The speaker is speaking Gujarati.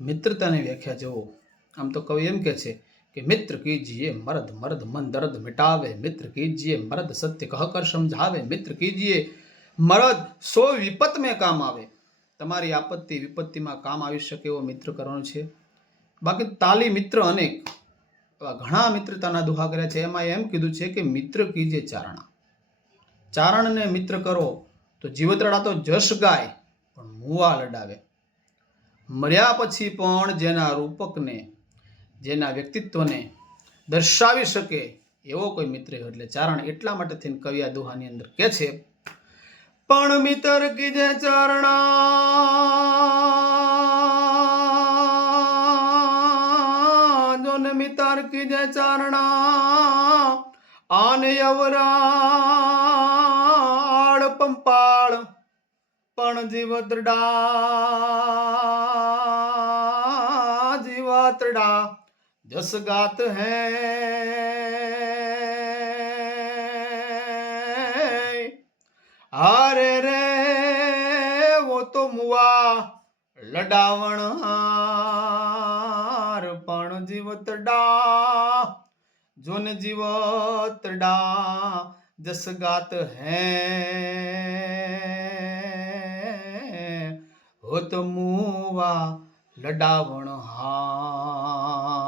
મિત્રતાની વ્યાખ્યા જુઓ. આમ તો કવિ એમ કહે છે કે મિત્ર કીજીએ મર્દ મર્દ મન દર્દ મિટાવે, મિત્ર કીજીએ મર્દ સત્ય કહ કર સમझावे, મિત્ર કીજીએ મર્દ સો વિપત મેં કામ આવે. તમારી આપત્તિ વિપત્તિમાં કામ આવી શકે એવો મિત્ર કરવાનો છે. બાકી તાલી મિત્ર અનેક, ઘણા મિત્રતાના દુહા કર્યા છે. એમાં એમ કીધું છે કે મિત્ર કીજે ચારણા, ચારણને મિત્ર કરો તો જીવતરડા તો જશ ગાય પણ મુવા લડાવે. મર્યા પછી પણ જેના રૂપકને, જેના વ્યક્તિત્વને દર્શાવી શકે એવો કોઈ મિત્ર એટલે ચારણ. એટલા માટે થઈને કવિ આ દુહાની અંદર કહે છે, પણ મિત્ર કીજે ચારણા, જોન મિત્ર કીજે ચારણા, આને અવરાળ પંપાળ પણ જીવતડા જસ ગાત હૈ. હારે રે વો તો મુવા લડાવણ હાર પણ જીવતડા, જોન જીવતડા જસ ગાત હૈ, હો તો મુવા લડાવણ હાર.